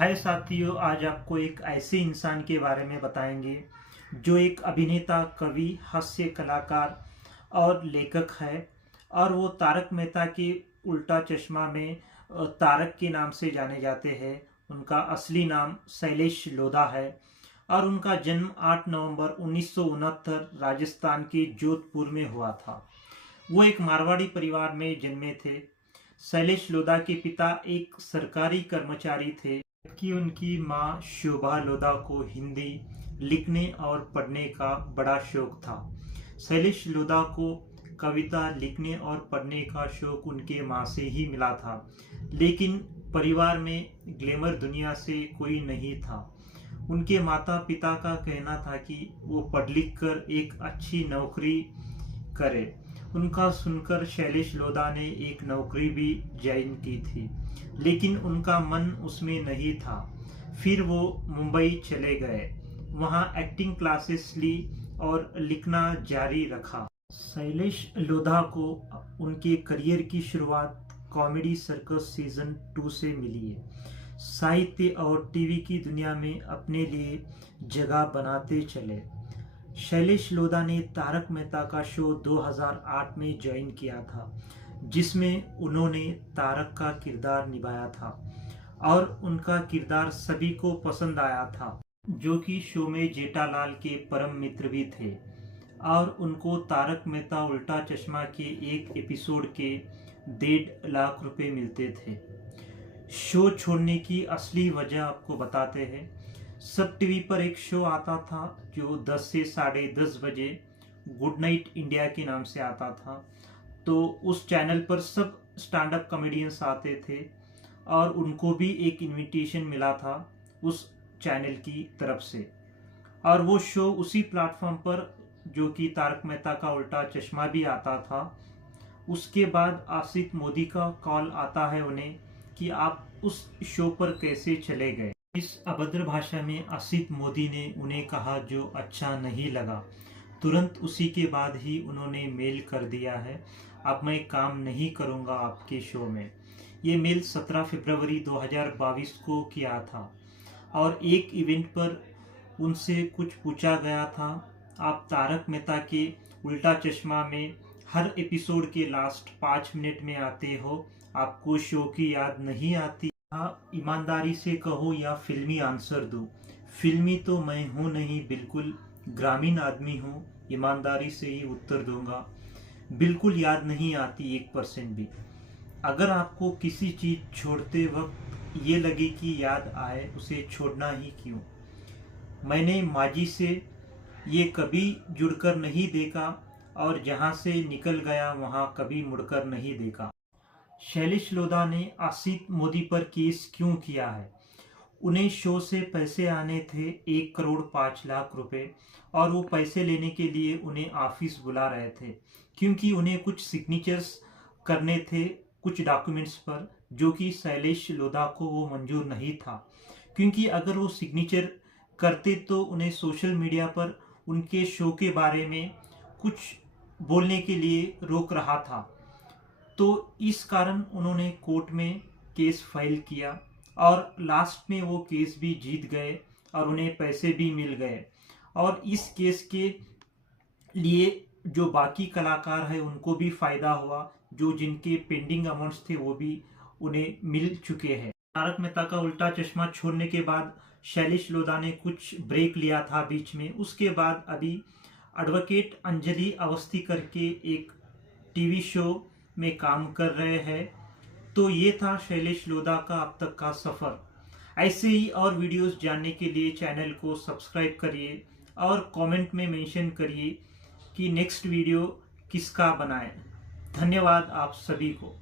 हाय साथियों, आज आपको एक ऐसे इंसान के बारे में बताएंगे जो एक अभिनेता, कवि, हास्य कलाकार और लेखक है। और वो तारक मेहता के उल्टा चश्मा में तारक के नाम से जाने जाते हैं। उनका असली नाम शैलेश लोधा है और उनका जन्म 8 नवंबर 1969 राजस्थान के जोधपुर में हुआ था। वो एक मारवाड़ी परिवार में जन्मे थे। शैलेश लोधा के पिता एक सरकारी कर्मचारी थे, जबकि उनकी मां शोभा लोधा को हिंदी लिखने और पढ़ने का बड़ा शौक था। शैलेश लोधा को कविता लिखने और पढ़ने का शौक उनके मां से ही मिला था, लेकिन परिवार में ग्लैमर दुनिया से कोई नहीं था। उनके माता पिता का कहना था कि वो पढ़ लिख कर एक अच्छी नौकरी करे। उनका सुनकर शैलेश लोधा ने एक नौकरी भी ज्वाइन की थी, लेकिन उनका मन उसमें नहीं था। फिर वो मुंबई चले गए, वहाँ एक्टिंग क्लासेस ली और लिखना जारी रखा। शैलेश लोधा को उनके करियर की शुरुआत कॉमेडी सर्कस सीजन 2 से मिली है। साहित्य और टीवी की दुनिया में अपने लिए जगह बनाते चले। शैलेश लोधा ने तारक मेहता का शो 2008 में ज्वाइन किया था, जिसमें उन्होंने तारक का किरदार निभाया था और उनका किरदार सभी को पसंद आया था, जो कि शो में जेठालाल के परम मित्र भी थे। और उनको तारक मेहता उल्टा चश्मा के एक एपिसोड के 1.5 लाख रुपए मिलते थे। शो छोड़ने की असली वजह आपको बताते हैं। सब टीवी पर एक शो आता था जो 10 से 10:30 बजे गुड नाइट इंडिया के नाम से आता था। तो उस चैनल पर सब स्टैंड अप कॉमेडियंस आते थे और उनको भी एक इनविटेशन मिला था उस चैनल की तरफ से। और वो शो उसी प्लेटफॉर्म पर, जो कि तारक मेहता का उल्टा चश्मा भी आता था। उसके बाद आसिफ मोदी का कॉल आता है उन्हें कि आप उस शो पर कैसे चले गए। इस अभद्र भाषा में आसिफ मोदी ने उन्हें कहा जो अच्छा नहीं लगा। तुरंत उसी के बाद ही उन्होंने मेल कर दिया है, अब मैं काम नहीं करूंगा आपके शो में। ये मेल 17 फरवरी 2022 को किया था और एक इवेंट पर उनसे कुछ पूछा गया था, आप तारक मेहता के उल्टा चश्मा में हर एपिसोड के लास्ट 5 मिनट में आते हो, आपको शो की याद नहीं आती? हाँ, ईमानदारी से कहो या फिल्मी आंसर दो। फिल्मी तो मैं हूँ नहीं, बिल्कुल ग्रामीण आदमी हूँ। ईमानदारी से ही उत्तर दूंगा, बिल्कुल याद नहीं आती 1% भी। अगर आपको किसी चीज छोड़ते वक्त ये लगे कि याद आए, उसे छोड़ना ही क्यों। मैंने माजी से ये कभी जुड़कर नहीं देखा और जहाँ से निकल गया वहाँ कभी मुड़कर नहीं देखा। शैलेश लोधा ने आसिफ मोदी पर केस क्यों किया है? उन्हें शो से पैसे आने थे 1 करोड़ 5 लाख रुपए, और वो पैसे लेने के लिए उन्हें ऑफिस बुला रहे थे, क्योंकि उन्हें कुछ सिग्नेचर्स करने थे कुछ डॉक्यूमेंट्स पर, जो कि शैलेश लोधा को वो मंजूर नहीं था। क्योंकि अगर वो सिग्नेचर करते तो उन्हें सोशल मीडिया पर उनके शो के बारे में कुछ बोलने के लिए रोक रहा था। तो इस कारण उन्होंने कोर्ट में केस फाइल किया और लास्ट में वो केस भी जीत गए और उन्हें पैसे भी मिल गए। और इस केस के लिए जो बाकी कलाकार है उनको भी फायदा हुआ, जो जिनके पेंडिंग अमाउंट्स थे वो भी उन्हें मिल चुके हैं। तारक मेहता का उल्टा चश्मा छोड़ने के बाद शैलेश लोधा ने कुछ ब्रेक लिया था बीच में। उसके बाद अभी एडवोकेट अंजलि अवस्थी करके एक टीवी शो में काम कर रहे हैं। तो ये था शैलेश लोधा का अब तक का सफर। ऐसे ही और वीडियोस जानने के लिए चैनल को सब्सक्राइब करिए और कमेंट में मेंशन करिए कि नेक्स्ट वीडियो किसका बनाएं। धन्यवाद आप सभी को।